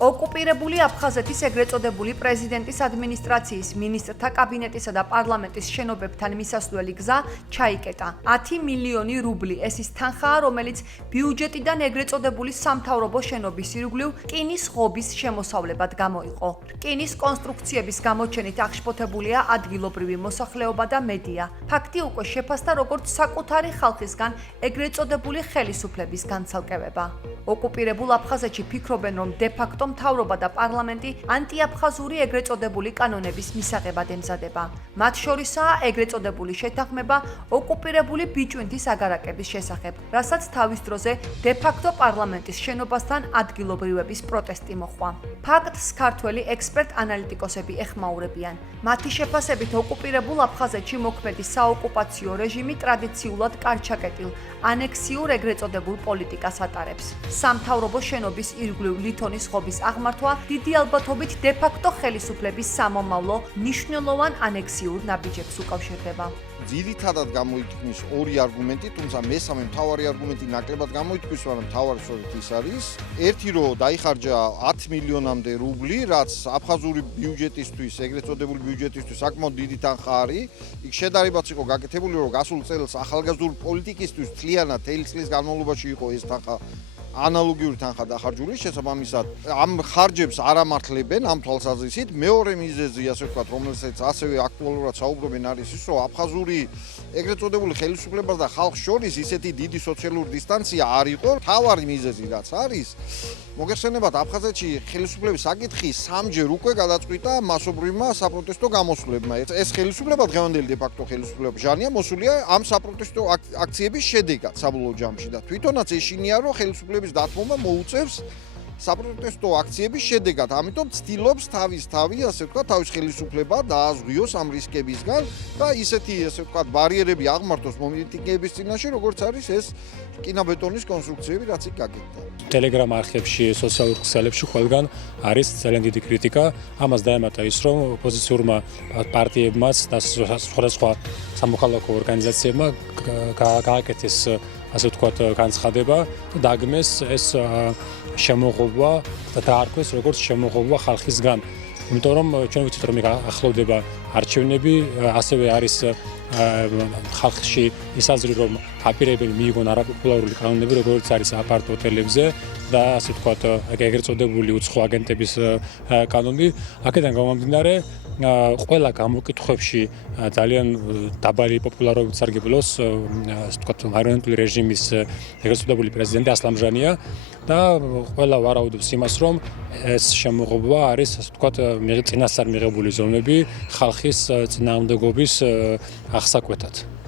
ოკუპირებული აფხაზეთის ეგრეთ წოდებული პრეზიდენტის ადმინისტრაციის მინისტრთა კაბინეტისა და პარლამენტის შენობებთან მისასვლელი გზა ჩაიკეტა. 10 მილიონი რუბლი ეს ის თანხაა, რომელიც ბიუჯეტიდან ეგრეთ წოდებული სამთავრობო შენობის ირგვლივ რკინის ღობის შემოსავლებად გამოიყო. რკინის კონსტრუქციების გამოჩენით აღშფოთებულია ადგილობრივი მოსახლეობა და მედია. ფაქტი უკვე შეფასდა როგორც საკუთარი ხალხისგან ეგრეთ წოდებული ხელისუფლების განცალკევება. ოკუპირებულ აფხაზეთში ფიქრობენ, რომ დე-ფაქტო მთავრობა და პარლამენტი ანტიაფხაზური ეგრეთ წოდებული კანონების მისაღებად ემზადება. მათ შორისაა ეგრეთ წოდებული შეთანხმება ოკუპირებული ბიჭვინთის აგარაკების შესახებ, რასაც თავის დროზე დე-ფაქტო პარლამენტის შენობასთან ადგილობრივების პროტესტი მოჰყვა. ფაქტს ქართველი ექსპერტ-ანალიტიკოსები ეხმაურებიან. მათი შეფასებით ოკუპირებულ აფხაზეთში მოქმედი საოკუპაციო რეჟიმი ტრადიციულად კარჩაკეტილ ანექსიურ ეგრეთ წოდებულ პოლიტიკას ატარებს. სამთავრობო შენობის ირგვლივ ლითონის ღობის აღმართვა დიდი ალბათობით დე-ფაქტო ხელისუფლების სამომავლო მნიშვნელოვან ანექსიურ ნაბიჯებს უკავშირდება. ძირითადად გამოითქმის ორი არგუმენტი, თუმცა მესამე მთავარი არგუმენტი ნაკლებად გამოითქმის, მაგრამ მთავარი სწორედ ის არის. ერთი, რომ დაიხარჯა 10 მილიონამდე რუბლი, რაც აფხაზური ბიუჯეტისთვის, ეგრეთ წოდებული ბიუჯეტისთვის საკმაოდ დიდი თანხა არის. იქ შედარებაც იყო გაკეთებული, რომ გასულ წელს ახალგაზრდული პოლიტიკისთვის მთლიანად 10 წლის განმავლობაში იყო ეს თანხა ანალოგიური თანხა დახარჯული, შესაბამისად ამ ხარჯებს არ ამართლებენ ამ თვალსაზრისით. მეორე მიზეზი, ასე ვთქვათ, რომელსაც ასევე აქტუალურად საუბრობენ, არის ის, რომ აფხაზური ეგრეთ წოდებული ხელისუფლება და ხალხს შორის ისეთი დიდი სოციალური დისტანცია არ იყო. მთავარი მიზეზი რაც არის, მოგეხსენებათ, აფხაზეთში ხელისუფლების საკითხი სამჯერ უკვე გადაწყვიტა მასობრივმა საპროტესტო გამოსვლებმა. ეს ხელისუფლება დღევანდელი დე-ფაქტო ხელისუფლება ჟანია მოსულია ამ საპროტესტო აქციების შედეგად საბოლოო ჯამში და თვითონაც ეშინია, რომ ხელისუფლების დათმობა მოუწევს საპროტესტო აქციების შედეგად. ამიტომ ცდილობს თავი, ასე ვთქვათ, თავის ხელისუფლება დააზღვიოს ამ რისკებისგან და ისეთი, ასე ვთქვათ, ბარიერები აღმართოს მომიტინგეების წინაშე, როგორც არის ეს რკინაბეტონის კონსტრუქციები, რაც იქ გაკეთდა. Telegram არხებში, სოციალურ ქსელებში ყველგან არის ძალიან დიდი კრიტიკა. ამას დაემატა ის, რომ ოპოზიციურმა პარტიებმაც და სხვადასხვა სამოქალაქო ორგანიზაციებმა გააკეთეს, ასე ვთქვათ, განცხადება და დაგმეს ეს შემოღობა და დაარქვეს როგორც შემოღობა ხალხისგან. იმიტომ რომ ჩვენ ვიცით, რომ ახლოვდება არჩევნები, ასევე არის ხალხში ის აზრი, რომ აპირებენ მიიღონ არაპოპულარული კანონები, როგორც არის აპარტ ოტელებზე და ასე ვთქვათ, ეგრეთ წოდებული უცხო აგენტების კანონი. აქედან გამომდინარე, ყველა გამოკითხვებში ძალიან დაბალი პოპულარობით სარგებლობს, ასე ვთქვათ, მარიონეტული რეჟიმის ეგრეთ წოდებული პრეზიდენტი ასლამ ჟანია და ყველა ვარაუდობს იმას, რომ ეს შემოღობა არის, ასე ვთქვათ, წინასწარ მიღებული ზომები ხალხის წინააღმდეგობის აღსაკვეთად.